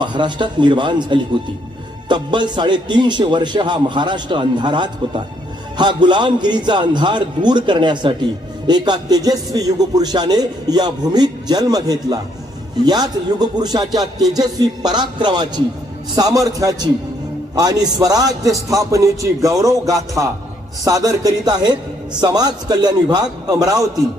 महाराष्ट्रात निर्माण झाली होती. तब्बल 350 वर्ष हा महाराष्ट्र अंधारात होता. हा गुलामगिरीचा अंधार दूर करण्यासाठी एका तेजस्वी युगपुरुषाने या भूमीत जन्म घेतला. याच युगपुरुषाच्या तेजस्वी पराक्रमाची, सामर्थ्याची आणि स्वराज्य स्थापनेची गौरव गाथा सादर करीत आहेत समाज कल्याण विभाग अमरावती.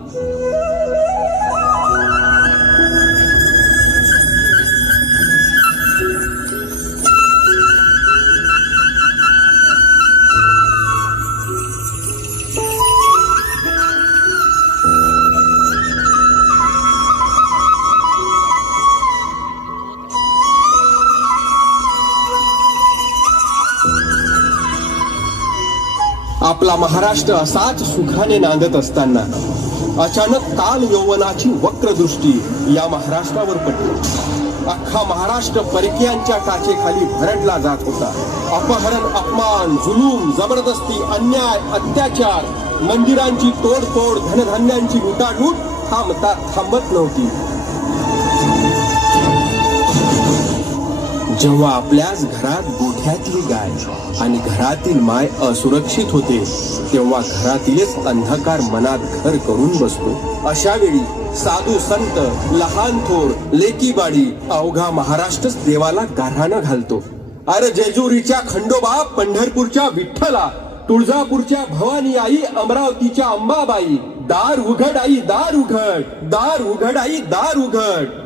आपला महाराष्ट्र असाच सुखाने नांदत असताना अचानक काल यौवनाची वक्रदृष्टी या महाराष्ट्रावर पडली. अख्खा महाराष्ट्र परकीयांच्या टाचेखाली भरडला जात होता. अपहरण, अपमान, जुलूम, जबरदस्ती, अन्याय, अत्याचार, मंदिरांची तोडफोड, धनधान्यांची लुटालूट थांबत नव्हती. जेव्हा आपल्याच घरात गोठ्यातली गाय आणि घरातील माय असुरक्षित होते, तेव्हा घरातीलच अंधकार मनात घर करून बसतो. अशा वेळी साधू संत, लहान थोर, लेकीबाडी अवघा महाराष्ट्रच देवाला गाऱ्हाणं घालतो. अरे जेजुरीच्या खंडोबा, पंढरपूरच्या विठ्ठला, तुळजापूरच्या भवानी आई, अमरावतीच्या अंबाबाई, दार उघड आई, दार उघड, दार उघड आई, दार उघड.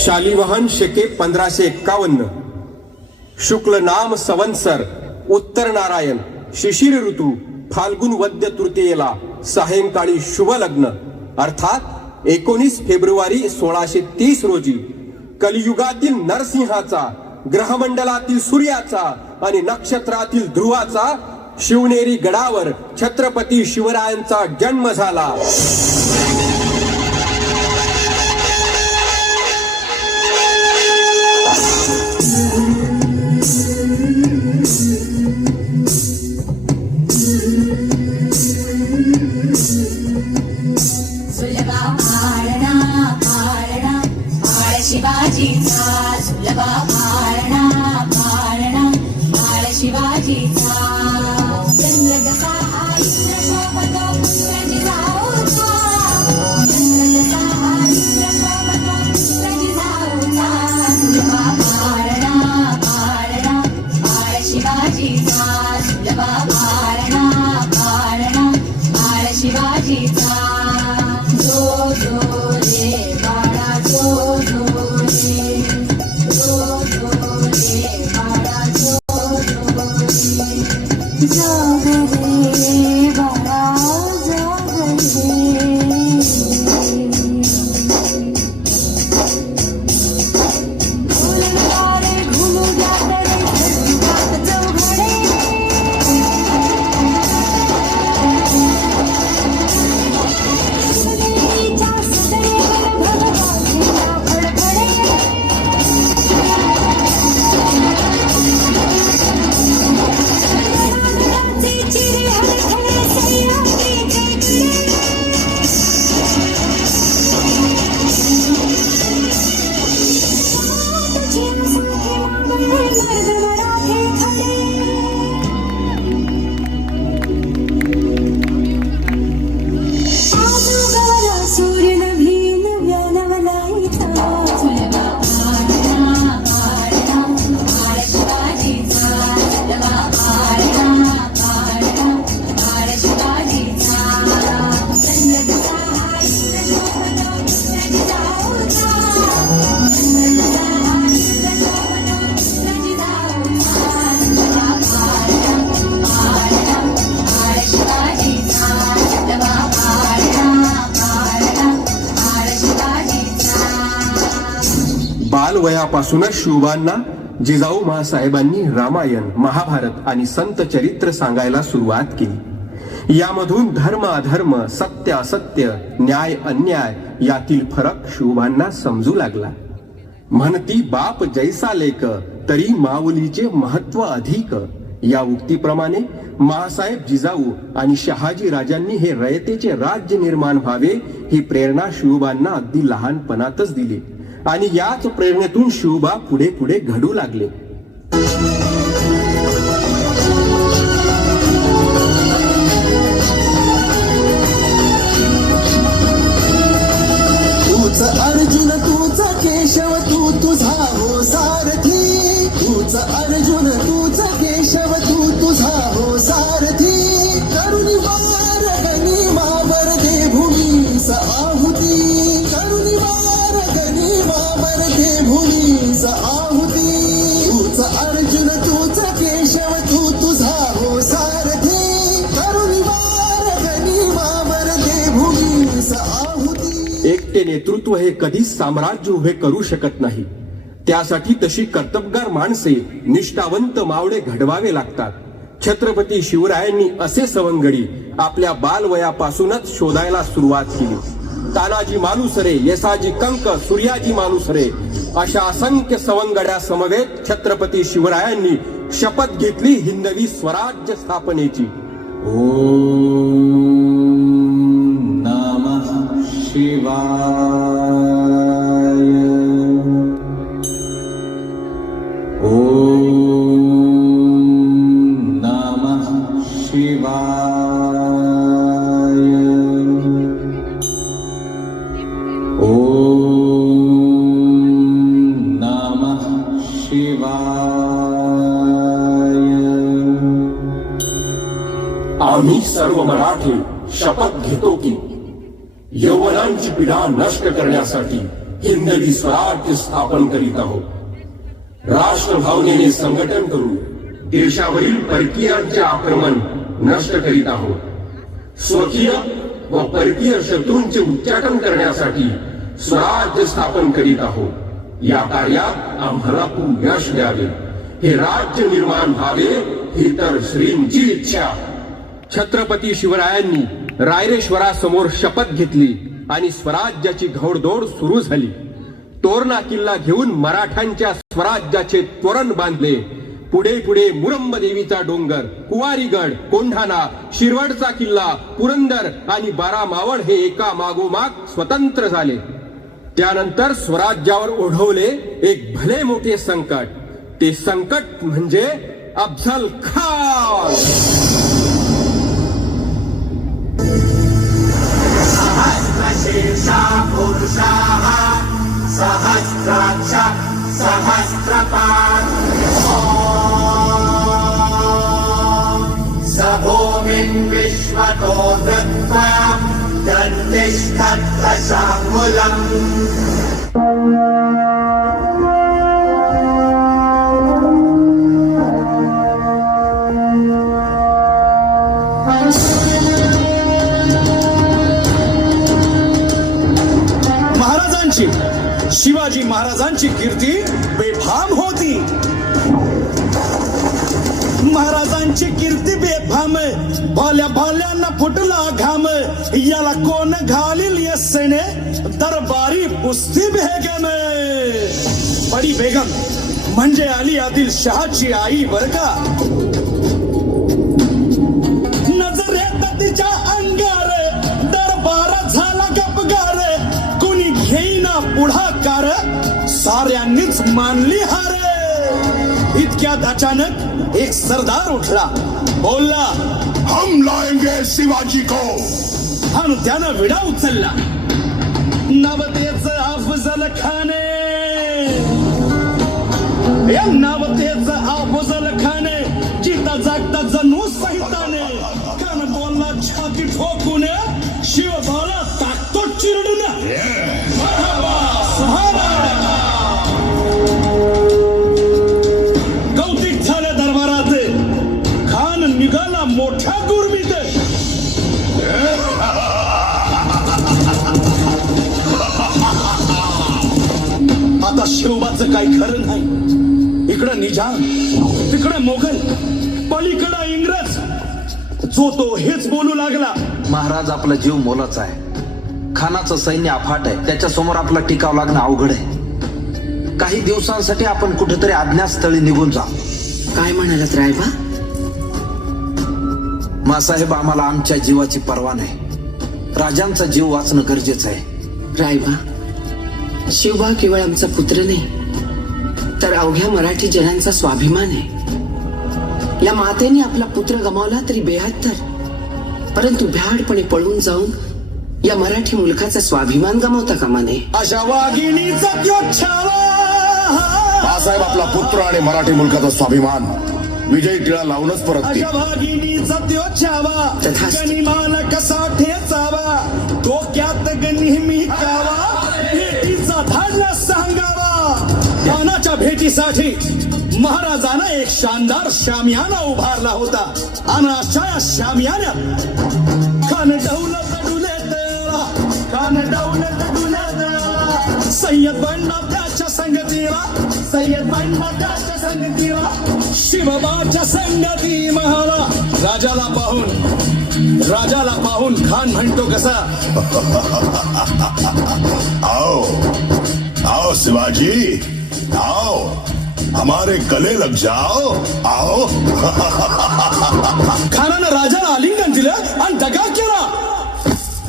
शालिवाहन शके 1551. शुक्ल नाम संवत्सर, उत्तर नारायण, शिशिर ऋतू, फाल्गुन वद्य तृतीयेला सायंकाळी शुभ लग्न अर्थात 19 फेब्रुवारी 1630 रोजी कलियुगातील नरसिंहाचा, ग्रहमंडलातील सूर्याचा आणि नक्षत्रातील ध्रुवाचा शिवनेरी गडावर छत्रपती शिवरायांचा जन्म झाला. शिवाजीचा सुलभा पाळणा पाळणा बाळ शिवाजीचा चंद्र कसा इंद्र सोबतो पुत्रजी जाऊचा चंद्र कसा इंद्र सोबतो पुत्रजी जाऊचा सुलभा पाळणा पाळणा बाळ शिवाजीचा सुलभा पाळणा पाळणा बाळ शिवाजीचा जो जो रे बाळा जो जो चिरे हर बालवयापासूनच शिवबांना जिजाऊ माँसाहेबांनी रामायण, महाभारत आणि संत चरित्र सांगायला सुरुवात केली. यामधून धर्म अधर्म, सत्य असत्य, न्याय अन्याय यातील फरक शिवबांना समजू लागला. म्हणती बाप जैसा लेक तरी माऊलीचे महत्व अधिक या उक्तीप्रमाणे माँसाहेब जिजाऊ आणि शहाजी राजांनी हे रयतेचे राज्य निर्माण व्हावे ही प्रेरणा शिवबांना अगदी लहानपणातच दिली आणि याच प्रेरणेतून शिवबा पुढे पुढे घडू लागले. तूच अर्जुन तूच केशव तू तुझा हो सारथी. तूच अर्जुन तूच केशव तू तुझा हो सारथी. करुणी वार गनिमावर दे भूमीस आहुती. करुणी वार गनिमावर दे भूमीस आहुती. तूच अर्जुन तूच केशव तू तुझा हो सारथी. करुणी वार गनिमावर दे भूमीस आहुती. एकटे नेतृत्व हे कधीच साम्राज्य उभे करू शकत नाही. त्यासाठी तशी कर्तबगार माणसे, निष्ठावंत मावळे घडवावे लागतात. छत्रपती शिवरायांनी असे सवंगडी आपल्या बालवयापासूनच शोधायला सुरुवात केली. तानाजी मालुसरे, येसाजी कंक, सूर्याजी मालुसरे अशा असंख्य सवंगड्या समवेत छत्रपती शिवरायांनी शपथ घेतली हिंदवी स्वराज्य स्थापनेची. ओम नमः शिवाय. ओम नमः शिवाय. ओम नमः शिवाय. आम्ही सर्व मराठी शपथ घेतो की यवनांची पिढा नष्ट करण्यासाठी हिंदवी स्वराज्य स्थापन करीत आहोत. राष्ट्रभावनेने संघटन करून देशावरील परकीयांचे आक्रमण नष्ट करीत आहोत. स्वकीय व परकीय शत्रूंचे उच्चाटन करण्यासाठी स्वराज्य स्थापन करीत आहोत. या कार्यात आम्हाला तू यश द्यावे, हे राज्य निर्माण व्हावे ही तर श्रींची इच्छा. छत्रपती शिवरायांनी रायरेश्वरासमोर शपथ घेतली आणि स्वराज्याची घोडदौड सुरू झाली. तोरणा किल्ला घेऊन मराठ्यांच्या स्वराज्याचे तोरण बांधले. पुढे पुढे मुरंब देवीचा डोंगर, कुवारीगड, कोंढाणा, शिरवडचा किल्ला, पुरंदर आणि बारामावळ हे एका मागोमाग स्वतंत्र झाले. त्यानंतर स्वराज्यावर ओढवले एक भले मोठे संकट. ते संकट म्हणजे अफझल खान. सहस्रशीर्षा पुरुषाः सहस्राक्ष सहस्रपात्. स भूमिं विश्वतो धृत्वा दन्तिष्ठत् दशाङ्गुलम्. शिवाजी महाराजांची कीर्ती बेफाम होती. महाराजांची कीर्ती बेफाम, भाल्या भाल्यांना फुटला घाम. याला कोण घालील यस्सेने दरबारी कुस्ती बेगम. बडी बेगम म्हणजे अली आदिल शहाची आई बर का. नजरेत तिच्या अंगार दरबार झाला गपगार. कुणी घेईना पुढाकार, साऱ्यांनीच मानली हार. इतक्यात अचानक एक सरदार उठला, बोलला, हम लाएंगे शिवाजी को. आणि त्यानं विडा उचलला. नवतेच अफजल खाने, या नवतेच अफजल खाने, जिता जागता जणू सहिताने. कान बोलला छाती ठोकून, शिव भावला टाकतो चिरडून. कौतिक झाल्या दरबारात. खान निघाला मोठ्या गुरमीत. आता शिवबाचं काही खरं नाही. इकडं निजाम, तिकडं मोगल, पलीकडं इंग्रज, जो तो हेच बोलू लागला. महाराज, आपला जीव मोलाचा आहे. खानाचं सैन्य अफाट आहे, त्याच्या समोर आपला टिकाव लागणं अवघड आहे. काही दिवसांसाठी आपण कुठेतरी अज्ञातस्थळी निघून जा. काय म्हणालात रायबा? मासाहेब, आम्हाला आमच्या जीवाची पर्वा नाही. राजांचा जीव वाचणं गरजेचं आहे. रायबा, शिवबा केवळ आमचा पुत्र नाही, तर अवघ्या मराठी जनांचा स्वाभिमान आहे. या मातेने आपला पुत्र गमावला तरी बेहत्तर, परंतु भ्याडपणे पळून जाऊन या मराठी मुलकाचा स्वाभिमान गमावता कामा नये. अशा वाघिणीचा त्यो छावा. बाळासाहेब आपला पुत्र आणि मराठी मुलकाचा स्वाभिमान विजयी टिळा लावूनच परत देईल. अशा वाघिणीचा त्यो छावा, तथास्तु. गनिमान कसा ठेचावा, डोक्यात नेहमी कावा, भेटीचा धाडला सांगावा. खानाच्या भेटीसाठी महाराजानं एक शानदार शामियाना उभारला होता. आणि अशा या शामियान्यात खान डौलत डुले तेरा, खान डौलत डुले तेरा, सय्यद बनला त्याच्या संगतीला, सय्यद बनला त्याच्या संगतीला, शिवबाच्या संगती महाला. राजाला पाहून खान म्हणतो कसा, आओ आओ शिवाजी, आओ हमारे गले लग जाओ, आओ. खानानं राजाला आलिंगन दिलं आणि दगा केला.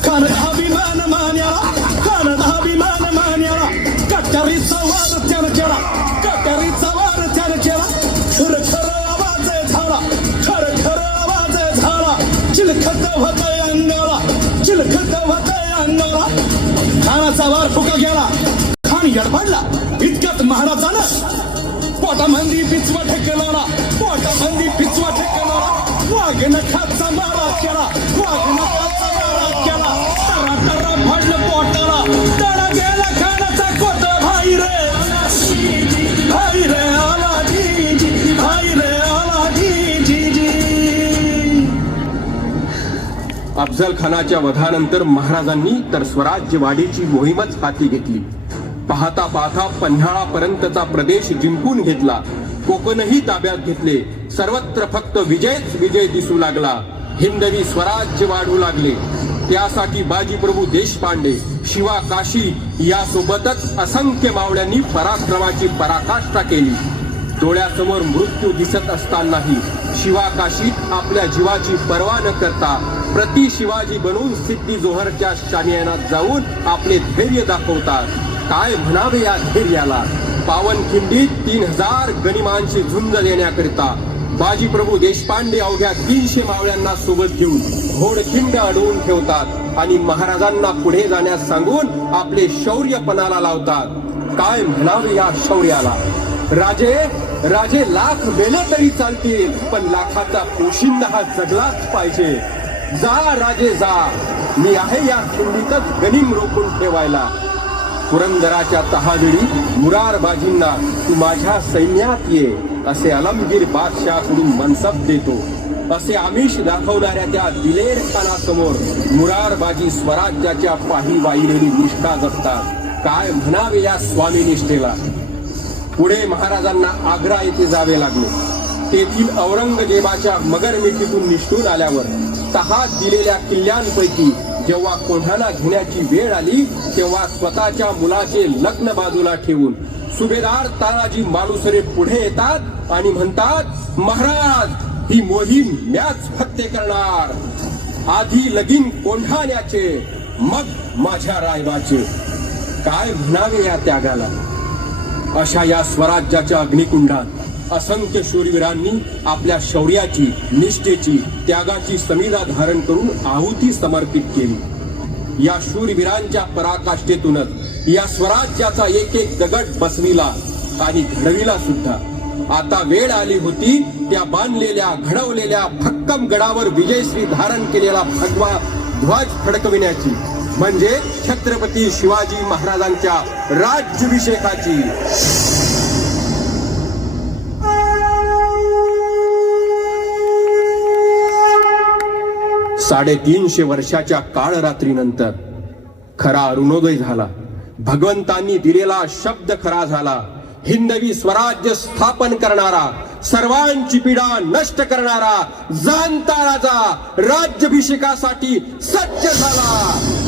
खान अभिमान मान्याला, खान अभिमान मान्याला, कट्यारीचा वार त्यानं केला, कट्यारीचा वार त्यानं केला. खर खर आवाज झाला, खर खर आवाज झाला, चिलखत होतय अंगाला, चिलखत होतय अंगाला. खानाचा वार फुका गेला. खान यडपडला. इतक्यात महाराजानं पोटामंदी पिचवा ठेकणारा, पोटामंदी पिचवा ठेकणारा, वाघनखाचा मारा केला, वाघनखाचा मारा केला. तरा तरा फाडलं पोटाला, तडा गेला खानाचा कोट. भाई रे भाई रे आला जी जी, भाई रे आला जी जी जी. अफजल खानाच्या वधानंतर महाराजांनी तर स्वराज्यवाढीची मोहीमच हाती घेतली. पाहता पाहता पन्हाळापर्यंतचा प्रदेश जिंकून घेतला. कोकणही ताब्यात घेतले. सर्वत्र फक्त विजयच विजय दिसू लागला. हिंदवी स्वराज्य वाढू लागले. त्यासाठी बाजीप्रभू देशपांडे, शिवा काशी यासोबतच असंख्य मावळ्यांनी पराक्रमाची पराकाष्ठा केली. डोळ्यासमोर मृत्यू दिसत असतानाही शिवा काशीत आपल्या जीवाची पर्वा न करता प्रति शिवाजी बनून सिद्धी जोहरच्या शामियानात जाऊन आपले धैर्य दाखवतात. काय म्हणावे या धैर्याला. पावनखिंडीत 3000 गनिमांची झुंज देण्याकरिता बाजीप्रभू देशपांडे अवघ्या 300 मावळ्यांना सोबत घेऊन घोडखिंड अडवून ठेवतात आणि महाराजांना पुढे जाण्यास सांगून आपले शौर्य पणाला लावतात. काय म्हणावे या शौर्याला. राजे लाख मेले तरी चालतील, पण लाखाचा पोशिंदा हा जगलाच पाहिजे. जा राजे जा, मी आहे या खिंडीतच गनिम रोखून ठेवायला. पुरंदराच्या तहावेळी मुरारबाजींना तू माझ्या सैन्यात ये असे अलमगीर बादशाहकडून मनसब देतो. असे आमिष दाखवणाऱ्या त्या दिलेर खानासमोर मुरारबाजी स्वराज्याच्या पाही वाहिलेली निष्ठा जपतात. काय म्हणावे या स्वामी निष्ठेला. पुढे महाराजांना आग्रा येथे जावे लागले. तेथील औरंगजेबाच्या मगरमिठीतून निष्ठून आल्यावर तहात दिलेल्या किल्ल्यांपैकी जेव्हा कोणाला घेण्याची वेळ आली तेव्हा स्वतःच्या मुलाचे लग्न बाजूला ठेवून सुभेदार तानाजी मालुसरे पुढे येतात आणि म्हणतात, महाराज ही मोहीम मॅच फत्ते करणार. आधी लगीन कोंढाण्याचे, मग माझ्या रायबाचे. काय म्हणावे या त्यागाला. अशा या स्वराज्याच्या अग्निकुंडात असंख्य शूरवीरांनी आपल्या शौर्याची, निष्ठेची, त्यागाची समिधा धारण करून आहुती समर्पित केली. या शूरवीरांच्या पराकाष्ठेतूनच या स्वराज्याचा एक एक दगड बसविला आणि घडविला सुद्धा. आता वेळ आली होती त्या बांधलेल्या, घडवलेल्या भक्कम गडावर विजयश्री धारण केलेला भगवा ध्वज फडकविण्याची, म्हणजे छत्रपती शिवाजी महाराजांच्या राज्याभिषेकाची. 350 वर्षाच्या काळरात्रीनंतर खरा अरुणोदय झाला. भगवंतांनी दिलेला शब्द खरा झाला. हिंदवी स्वराज्य स्थापन करणारा, सर्वांची पीडा नष्ट करणारा जाणता राजा राज्याभिषेकासाठी सज्ज झाला.